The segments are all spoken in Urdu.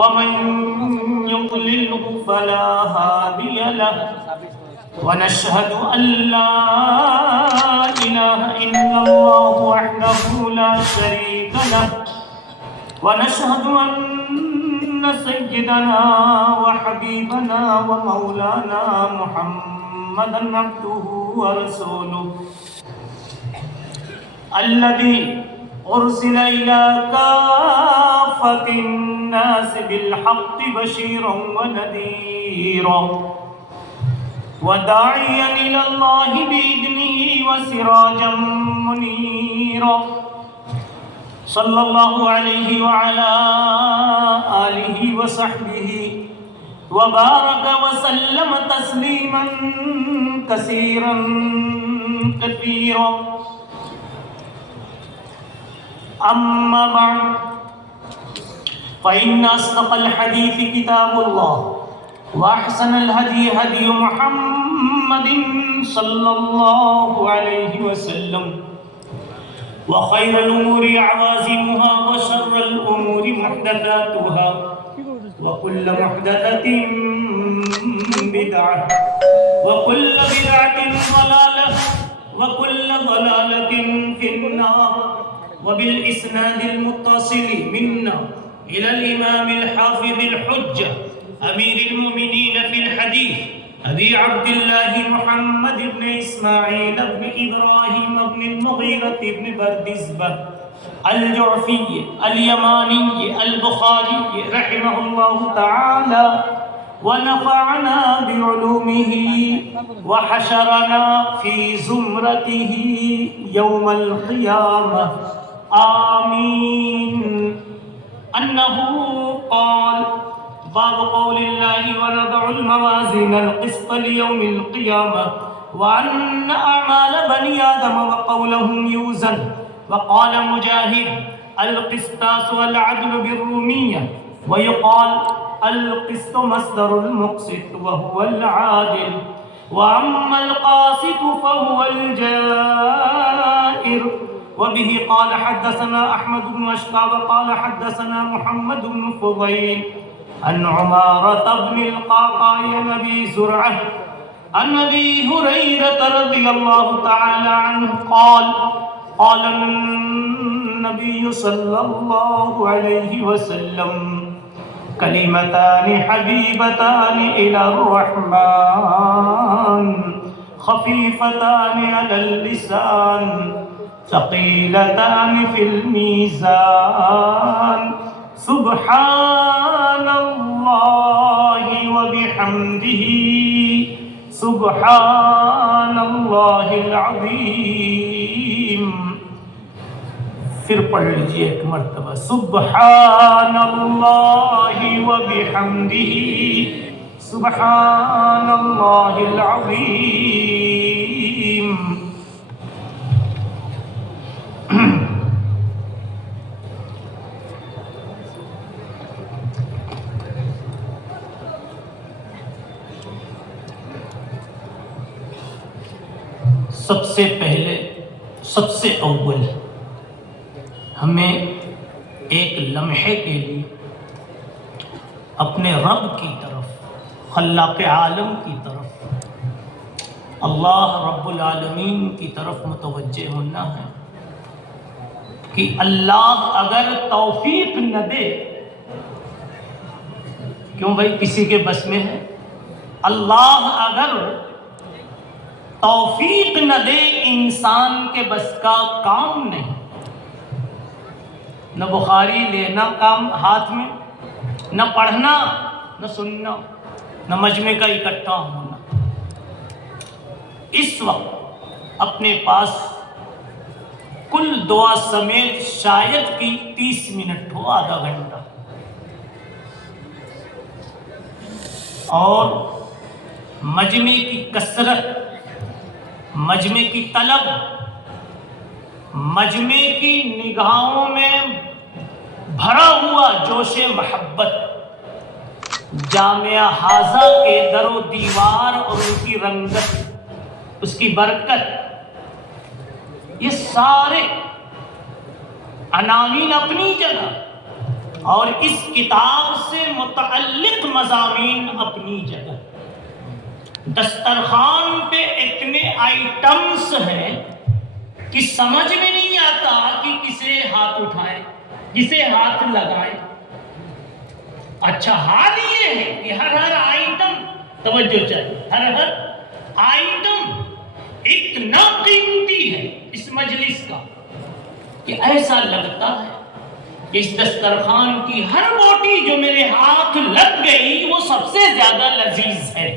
ومن يضلله فلا هادي له ونشهد أن لا إله إلا الله وحده لا شريك له ونشهد أن سيدنا وحبيبنا ومولانا محمدا عبده ورسوله الذي أرسل إلى كافة الناس بالحق بشيرا ونذيرا وداعيا إلى الله بإذنه وسراجا منيرا صلى الله عليه وعلى آله وصحبه وبارك وسلم تسليما كثيرا كثيرا أما بعد فإن أصدق الحديث كتاب الله وأحسن الهدي هدي محمد صلى الله عليه وسلم وخير الأمور عوازمها وشر الأمور محدثاتها وكل محدثة بدعة وكل بدعة ضلالة وكل ضلالة في النار وبالإسناد المتصل منا إلى الإمام الحافظ الحجة أمير المؤمنين في الحديث أبي عبد الله محمد بن إسماعيل بن إبراهيم بن المغيرة بن بردزبة الجعفي اليماني البخاري رحمه الله تعالى ونفعنا بعلومه وحشرنا في زمرته يوم القيامة آمين. أنه قال باب قول الله ونضع الموازين القسط ليوم القيامة وأن أعمال بني آدم وقولهم يوزن. وقال مجاهد القسطاس والعدل بالرومية ويقال القسط مصدر المقسط وهو العادل وأما القاسط فهو الجائر. وبه قال حدثنا أحمد بن أشقى قال حدثنا محمد بن فضيل عن عمارة بن القعقاع عن أبي زرعة عن أبي هريرة رضي الله تعالى عنه قال قال النبي صلى الله عليه وسلم كلمتان حبيبتان إلى الرحمن خفيفتان على اللسان ثقيلتان في الميزان سبحان الله وبحمده سبحان الله العظيم. پھر پڑھ لیجیے ایک مرتبہ سبحان اللہ وبحمدہ سبحان اللہ العظیم. سب سے پہلے سب سے اول ہمیں ایک لمحے کے لیے اپنے رب کی طرف خلاق عالم کی طرف اللہ رب العالمین کی طرف متوجہ ہونا ہے کہ اللہ اگر توفیق نہ دے، کیوں بھائی کسی کے بس میں ہے، اللہ اگر توفیق نہ دے انسان کے بس کا کام نہیں. نہ بخاری لینا کام ہاتھ میں، نہ پڑھنا، نہ سننا، نہ مجمع کا اکٹھا ہونا. اس وقت اپنے پاس کل دعا سمیت شاید کی 30 منٹ ہو، آدھا گھنٹہ، اور مجمع کی کثرت، مجمع کی طلب، مجمع کی نگاہوں میں بھرا ہوا جوش محبت، جامعہ حاضہ کے در و دیوار اور ان کی رنگت، اس کی برکت، یہ سارے عناوین اپنی جگہ، اور اس کتاب سے متعلق مضامین اپنی جگہ. دسترخوان پہ اتنے آئٹمس ہیں کہ سمجھ میں نہیں آتا کہ کسے ہاتھ اٹھائے کسے ہاتھ لگائے. اچھا حال یہ ہے کہ ہر آئٹم توجہ چاہیے، ہر آئٹم اتنا قیمتی ہے اس مجلس کا کہ ایسا لگتا ہے کہ اس دسترخوان کی ہر بوٹی جو میرے ہاتھ لگ گئی وہ سب سے زیادہ لذیذ ہے.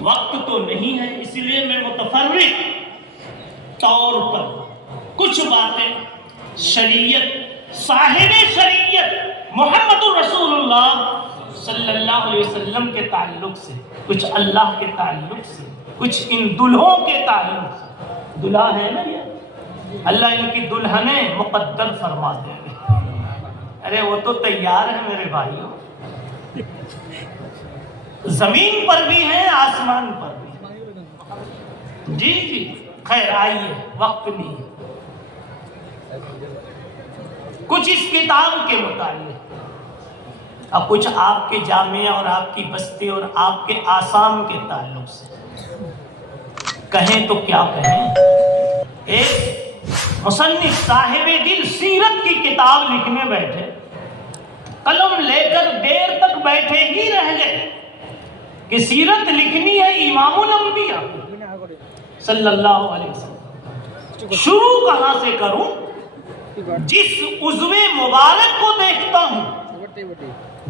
وقت تو نہیں ہے، اس لیے میں متفرق طور پر کچھ باتیں شریعت، صاحب شریعت محمد رسول اللہ صلی اللہ علیہ وسلم کے تعلق سے، کچھ اللہ کے تعلق سے، کچھ ان دلہوں کے تعلق سے. دلہا ہے نا یہ، اللہ ان کی دلہنیں مقدر فرما دیں گے. ارے وہ تو تیار ہے میرے بھائیوں، زمین پر بھی ہیں آسمان پر بھی. جی جی خیر آئیے، وقت نہیں ہے. کچھ اس کتاب کے متعلق، اب کچھ آپ کے جامعہ اور آپ کی بستی اور آپ کے آسام کے تعلق سے. کہیں تو کیا کہیں، ایک مصنف صاحب دل سیرت کی کتاب لکھنے بیٹھے، قلم لے کر دیر تک بیٹھے ہی رہ گئے کہ سیرت لکھنی ہے امام الانبیاء صلی اللہ علیہ وسلم. شروع کہاں سے کروں؟ جس عضو مبارک کو دیکھتا ہوں،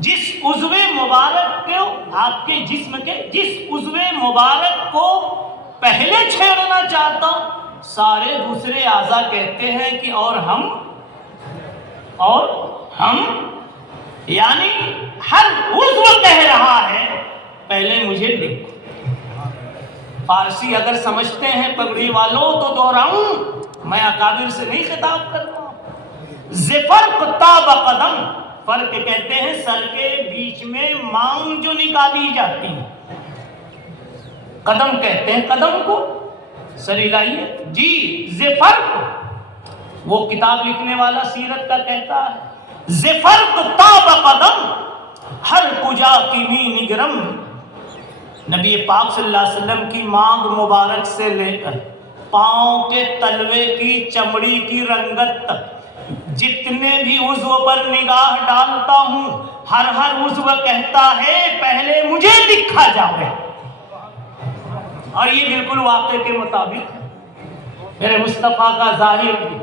جس عضو مبارک کو آپ کے جسم کے جس عضو مبارک کو پہلے چھیڑنا چاہتا ہوں، سارے دوسرے اعضاء کہتے ہیں کہ اور ہم یعنی ہر عضو کہہ رہا ہے پہلے مجھے دیکھو. فارسی اگر سمجھتے ہیں پگڑی والوں تو دوہراؤں، میں اکابر سے نہیں خطاب کر رہا ہوں. زفرق تاب قدم، فرق کہتے ہیں سر کے بیچ میں مانگ جو نکالی جاتی ہے، قدم کہتے ہیں قدم کو. سر ہلائیے جی. زفرق وہ کتاب لکھنے والا سیرت کا کہتا ہے، زفرق تاب قدم ہر کجا کی بھی نگرم. نبی پاک صلی اللہ علیہ وسلم کی مانگ مبارک سے لے کر پاؤں کے تلوے کی چمڑی کی رنگت تک جتنے بھی عضو پر نگاہ ڈالتا ہوں، ہر عضو کہتا ہے پہلے مجھے دکھا جاؤ. اور یہ بالکل واقعے کے مطابق ہے. میرے مصطفیٰ کا ظاہر بھی،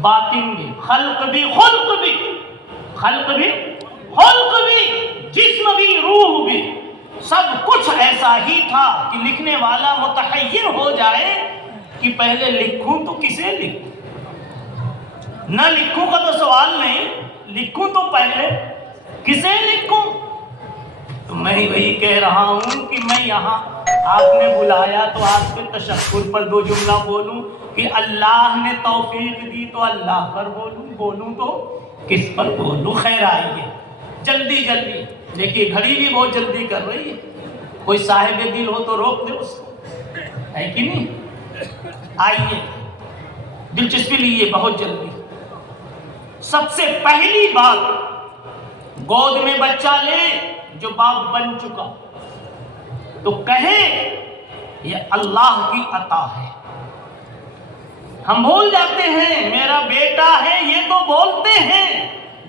باطن بھی، خلق بھی، خلق بھی، خلق بھی، خلق بھی، جسم بھی، روح بھی، سب کچھ ایسا ہی تھا کہ لکھنے والا متحیر ہو جائے کہ پہلے لکھوں تو کسے لکھوں. نہ لکھوں کا تو سوال نہیں، لکھوں تو پہلے کسے لکھوں. تو میں وہی کہہ رہا ہوں کہ میں یہاں آپ نے بلایا تو آپ کے تشکر پر دو جملہ بولوں کہ اللہ نے توفیق دی تو اللہ پر بولوں تو کس پر بولوں. خیر آئیے جلدی جلدی، دیکھیے گھڑی بھی بہت جلدی کر رہی ہے. کوئی صاحب دل ہو تو روک دے اس کو، ہے کہ نہیں. آئیے دلچسپی لیے بہت جلدی. سب سے پہلی بات، گود میں بچہ لے جو باپ بن چکا تو کہے یہ اللہ کی عطا ہے. ہم بھول جاتے ہیں میرا بیٹا ہے یہ تو بولتے ہیں،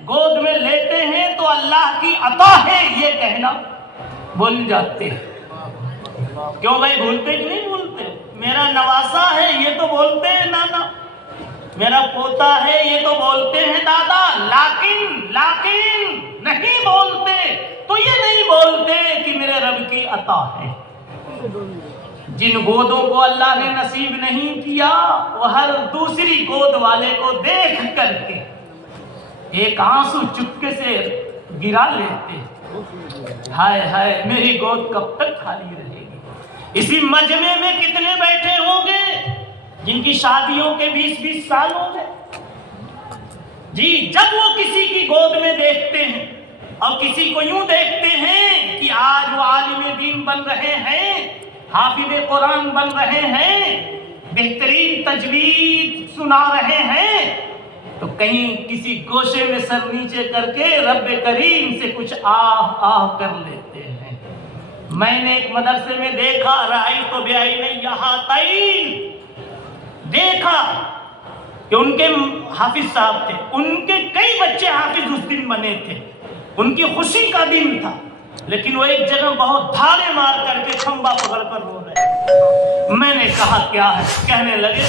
گود میں لیتے ہیں تو اللہ کی عطا ہے یہ کہنا بھول جاتے ہیں. کیوں بھائی بھولتے کہ نہیں بھولتے؟ میرا نواسا ہے یہ تو بولتے ہیں نانا، میرا پوتا ہے یہ تو بولتے ہیں دادا، لیکن نہیں بولتے. تو یہ نہیں بولتے کہ میرے رب کی عطا ہے. جن گودوں کو اللہ نے نصیب نہیں کیا وہ ہر دوسری گود والے کو دیکھ کر کے ایک آنسو چپکے سے گرا لیتے، ہائے ہائے میری گود کب تک خالی رہے گی. اسی مجمع میں کتنے بیٹھے ہوں گے جن کی شادیوں کے 20 سال ہو گئے. جی جب وہ کسی کی گود میں دیکھتے ہیں اور کسی کو یوں دیکھتے ہیں کہ آج وہ عالم دین بن رہے ہیں، حافظ قرآن بن رہے ہیں، بہترین تجوید سنا رہے ہیں، تو کہیں کسی گوشے میں سر نیچے کر کے رب کریم سے کچھ آہ آہ کر لیتے ہیں۔ میں نے ایک مدرسے میں دیکھا، رأیت بعینی ہاتین، دیکھا کہ ان کے حافظ صاحب تھے، ان کے کئی بچے حافظ اس دن بنے تھے، ان کی خوشی کا دن تھا، لیکن وہ ایک جگہ بہت دھاڑے مار کر کے کھمبا پکڑ کر رو رہے۔ میں نے کہا کیا ہے؟ کہنے لگے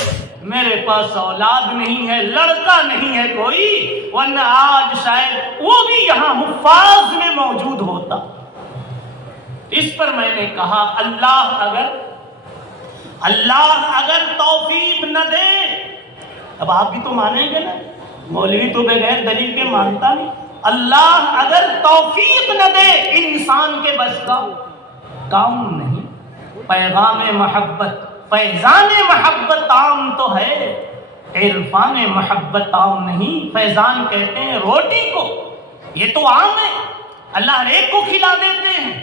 میرے پاس اولاد نہیں ہے، لڑکا نہیں ہے کوئی، ورنہ آج شاید وہ بھی یہاں حفاظ میں موجود ہوتا۔ اس پر میں نے کہا اللہ اگر توفیق نہ دے، اب آپ بھی تو مانیں گے نا، مولوی تو بغیر دلیل کے مانتا نہیں، اللہ اگر توفیق نہ دے، انسان کے بس کا کام نہیں۔ پیغام محبت، فیضان محبت عام تو ہے، عرفان محبت عام نہیں۔ فیضان کہتے ہیں روٹی کو، یہ تو عام ہے، اللہ ہر ایک کو کھلا دیتے ہیں،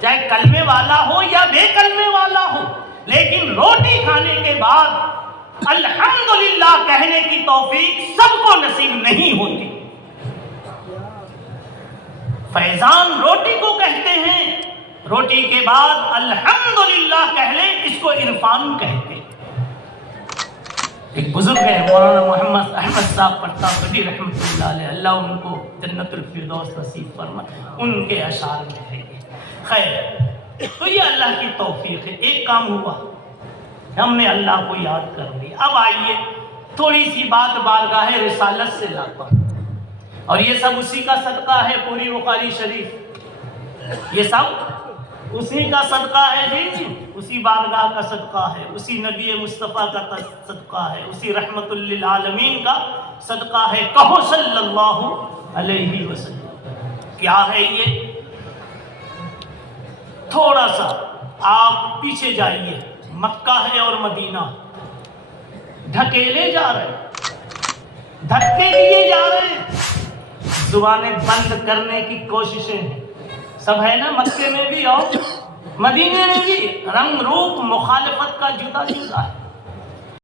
چاہے کلمے والا ہو یا بے کلمے والا ہو، لیکن روٹی کھانے کے بعد الحمدللہ کہنے کی توفیق سب کو نصیب نہیں ہوتی۔ فیضان روٹی کو کہتے ہیں، روٹی کے بعد الحمدللہ کہہ لیں، اس کو عرفان کہتے ہیں۔ ایک بزرگ ہے مولانا محمد احمد صاحب پرتاپی رحمۃ اللہ علیہ، اللہ ان کو جنت الفردوس نصیب فرمائے، ان کے اشعار میں ہے۔ خیر، تو یہ اللہ کی توفیق ہے۔ ایک کام ہوا، ہم نے اللہ کو یاد کر لیا۔ اب آئیے تھوڑی سی بات بارگاہ رسالت سے لاتا ہوں، اور یہ سب اسی کا صدقہ ہے، پوری بخاری شریف یہ سب اسی کا صدقہ ہے جی، اسی بارگاہ کا صدقہ ہے، اسی نبی مصطفیٰ کا صدقہ ہے، اسی رحمت للعالمین کا صدقہ ہے۔ کہو صلی اللہ علیہ وسلم۔ کیا ہے یہ؟ تھوڑا سا آپ پیچھے جائیے، مکہ ہے اور مدینہ، ڈھکیلے جا رہے ہیں، دھکے دیے جا رہے ہیں، زبانیں بند کرنے کی کوششیں ہیں، سب ہے نا، مکے میں بھی اور مدینے میں بھی، رنگ روپ مخالفت کا جدا جدا ہے۔